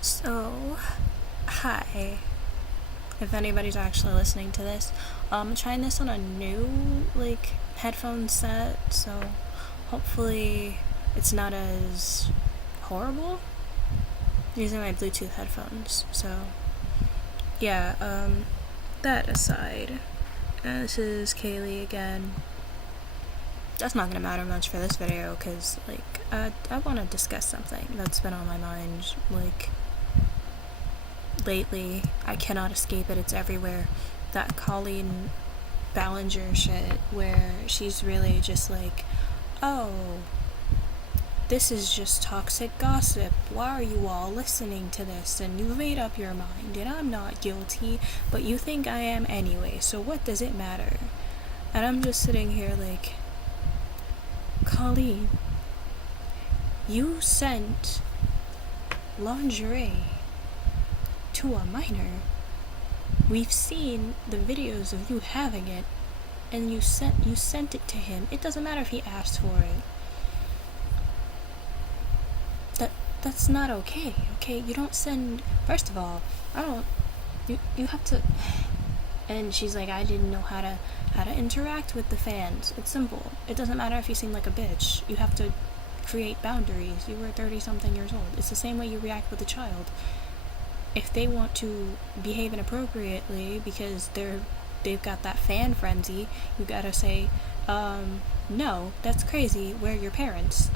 So, hi. If anybody's actually listening to this, I'm trying this on a new, headphone set, so hopefully it's not as horrible. I'm using my Bluetooth headphones, so yeah, that aside, this is Kaylee again. That's not gonna matter much for this video, because, I want to discuss something that's been on my mind, lately. I cannot escape it. It's everywhere. That Colleen Ballinger shit, where she's really just like, oh, this is just toxic gossip. Why are you all listening to this? And you've made up your mind, and I'm not guilty, but you think I am anyway, so what does it matter? And I'm just sitting here like, Colleen, you sent lingerie to a minor. We've seen the videos of you having it, and you sent it to him. It doesn't matter if he asked for it. That's not okay. Okay, you don't send. First of all, I don't. You have to. And she's like, I didn't know how to interact with the fans. It's simple. It doesn't matter if you seem like a bitch. You have to create boundaries. You were 30-something years old. It's the same way you react with a child. If they want to behave inappropriately because they've got that fan frenzy, you gotta say, no, that's crazy. Where are your parents?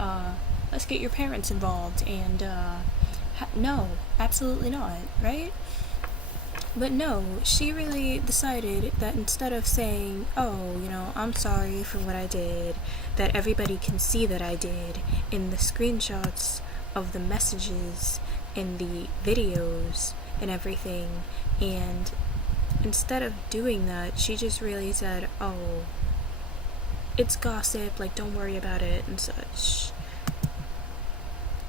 Let's get your parents involved. And no, absolutely not, right? But no, she really decided that instead of saying, oh, I'm sorry for what I did, that everybody can see that I did in the screenshots of the messages and the videos and everything, and instead of doing that, she just really said, oh, it's gossip, don't worry about it and such.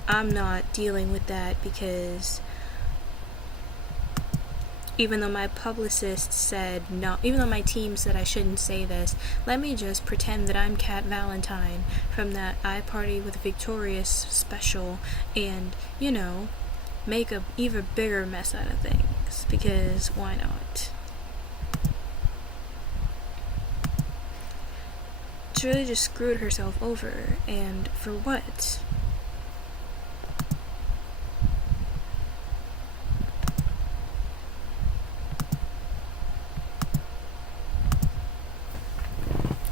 I'm not dealing with that because even though my publicist said no, even though my team said I shouldn't say this, let me just pretend that I'm Cat Valentine from that I Party with Victorious special and, make a even bigger mess out of things, because why not? She really just screwed herself over, and for what?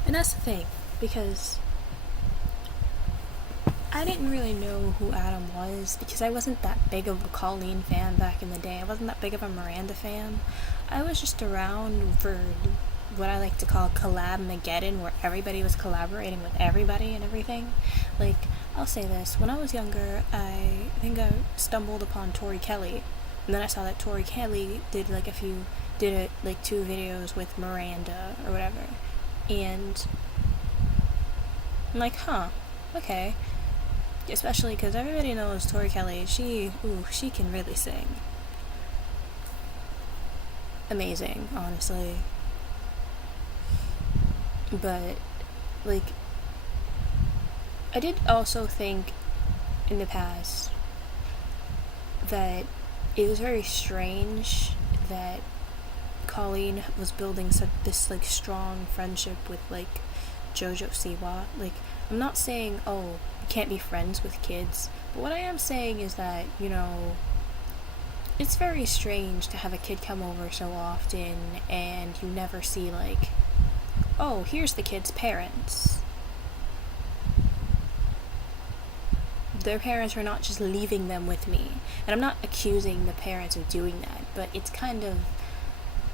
And that's the thing, because I didn't really know who Adam was, because I wasn't that big of a Colleen fan back in the day. I wasn't that big of a Miranda fan. I was just around for what I like to call collab-mageddon, where everybody was collaborating with everybody and everything. I'll say this, when I was younger, I think I stumbled upon Tori Kelly, and then I saw that Tori Kelly did 2 videos with Miranda or whatever, and I'm like, huh, okay. Especially because everybody knows Tori Kelly, she can really sing. Amazing, honestly. But, I did also think in the past that it was very strange that Colleen was building this strong friendship with Jojo Siwa. I'm not saying, oh, you can't be friends with kids, but what I am saying is that, it's very strange to have a kid come over so often and you never see oh, here's the kid's parents. Their parents are not just leaving them with me. And I'm not accusing the parents of doing that, but it's kind of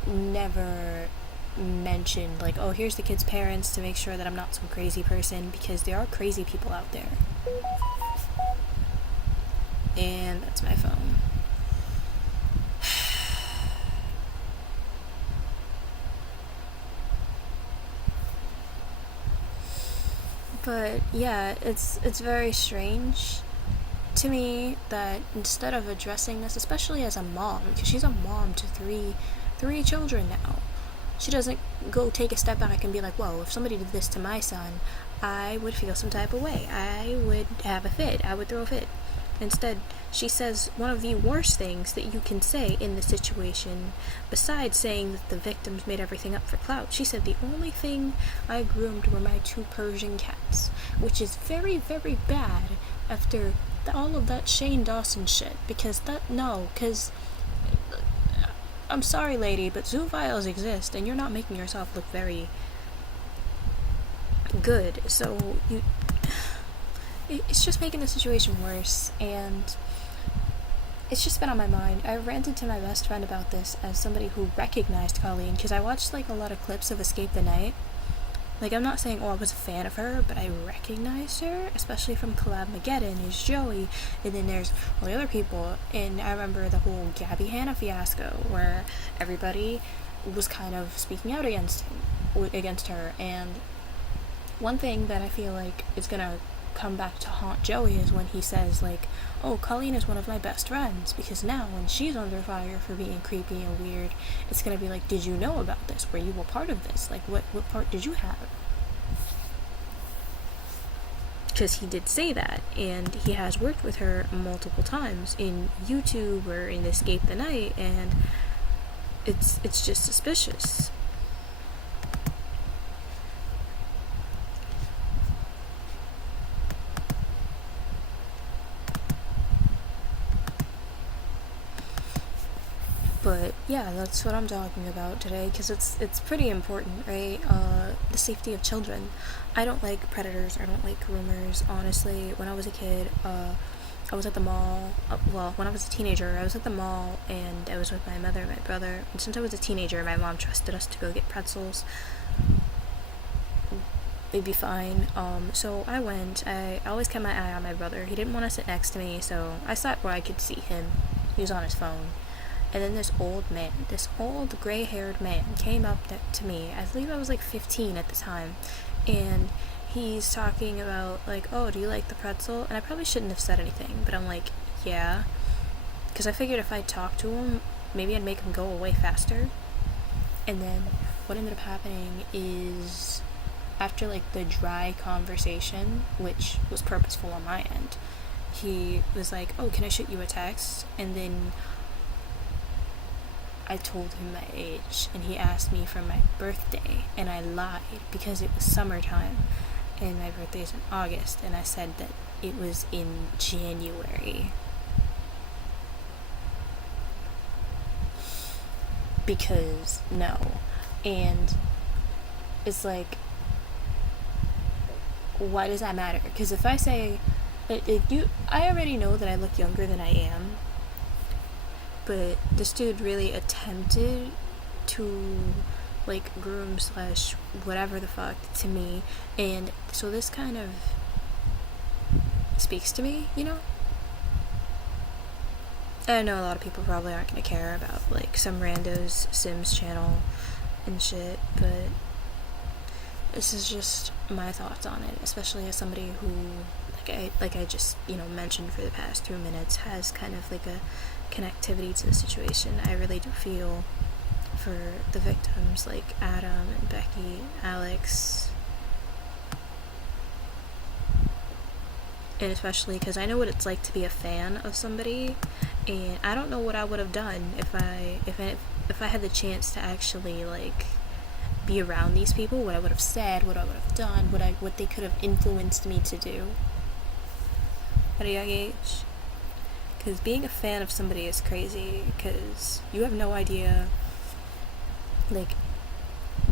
never mentioned, oh, here's the kid's parents, to make sure that I'm not some crazy person, because there are crazy people out there. And that's my phone. But yeah, it's very strange to me that instead of addressing this, especially as a mom, because she's a mom to three children now, she doesn't go take a step back and be like, whoa, if somebody did this to my son, I would feel some type of way. I would have a fit. I would throw a fit. Instead, she says one of the worst things that you can say in the situation, besides saying that the victims made everything up for clout. She said the only thing I groomed were my 2 Persian cats, which is very, very bad after all of that Shane Dawson shit. Because I'm sorry, lady, but zoophiles exist, and you're not making yourself look very good. So it's just making the situation worse, and it's just been on my mind. I ranted to my best friend about this as somebody who recognized Colleen, because I watched like a lot of clips of Escape the Night. Like, I'm not saying, I was a fan of her, but I recognized her, especially from Collab-mageddon. There's Joey, and then there's all the other people. And I remember the whole Gabby Hanna fiasco, where everybody was kind of speaking out against her. And one thing that I feel like is gonna come back to haunt Joey is when he says, like, oh, Colleen is one of my best friends, because now when she's under fire for being creepy and weird, it's gonna be like, did you know about this? Were you a part of this? Like, what part did you have? Because he did say that, and he has worked with her multiple times in YouTube or in Escape the Night, and it's just suspicious. But yeah, that's what I'm talking about today, because it's pretty important, right? The safety of children. I don't like predators. I don't like groomers. Honestly, when I was a kid, I was at the mall. When I was a teenager, I was at the mall, and I was with my mother and my brother. And since I was a teenager, my mom trusted us to go get pretzels. We'd be fine. So I went. I always kept my eye on my brother. He didn't want to sit next to me, so I sat where I could see him. He was on his phone. And then this old gray-haired man came up to me. I believe I was like 15 at the time. And he's talking about, like, oh, do you like the pretzel? And I probably shouldn't have said anything, but I'm like, yeah. Because I figured if I talked to him, maybe I'd make him go away faster. And then what ended up happening is, after, like, the dry conversation, which was purposeful on my end, he was like, oh, can I shoot you a text? And then I told him my age, and he asked me for my birthday, and I lied because it was summertime, and my birthday is in August, and I said that it was in January. Because, no. And it's like, why does that matter? Because if I say, I already know that I look younger than I am, but this dude really attempted to, like, groom / whatever the fuck to me, and so this kind of speaks to me, you know? I know a lot of people probably aren't gonna care about, like, some rando's Sims channel and shit, but this is just my thoughts on it, especially as somebody who, like I just, mentioned for the past 2 minutes, has kind of like a connectivity to the situation. I really do feel for the victims, like Adam and Becky, Alex, and especially because I know what it's like to be a fan of somebody, and I don't know what I would have done if I had the chance to actually, like, be around these people, what I would have said, what I would have done, what they could have influenced me to do at a young age. Because being a fan of somebody is crazy, because you have no idea, like,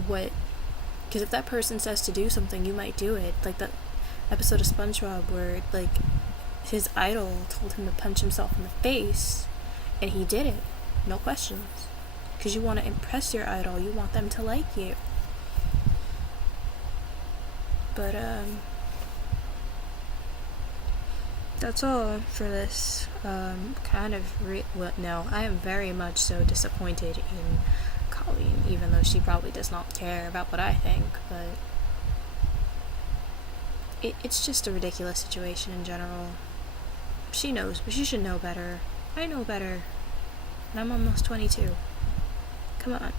because if that person says to do something, you might do it. Like that episode of SpongeBob where, like, his idol told him to punch himself in the face, and he did it, no questions. Because you want to impress your idol, you want them to like you. But, that's all for this. I am very much so disappointed in Colleen, even though she probably does not care about what I think, but it's just a ridiculous situation in general. She knows, but she should know better. I know better. And I'm almost 22. Come on.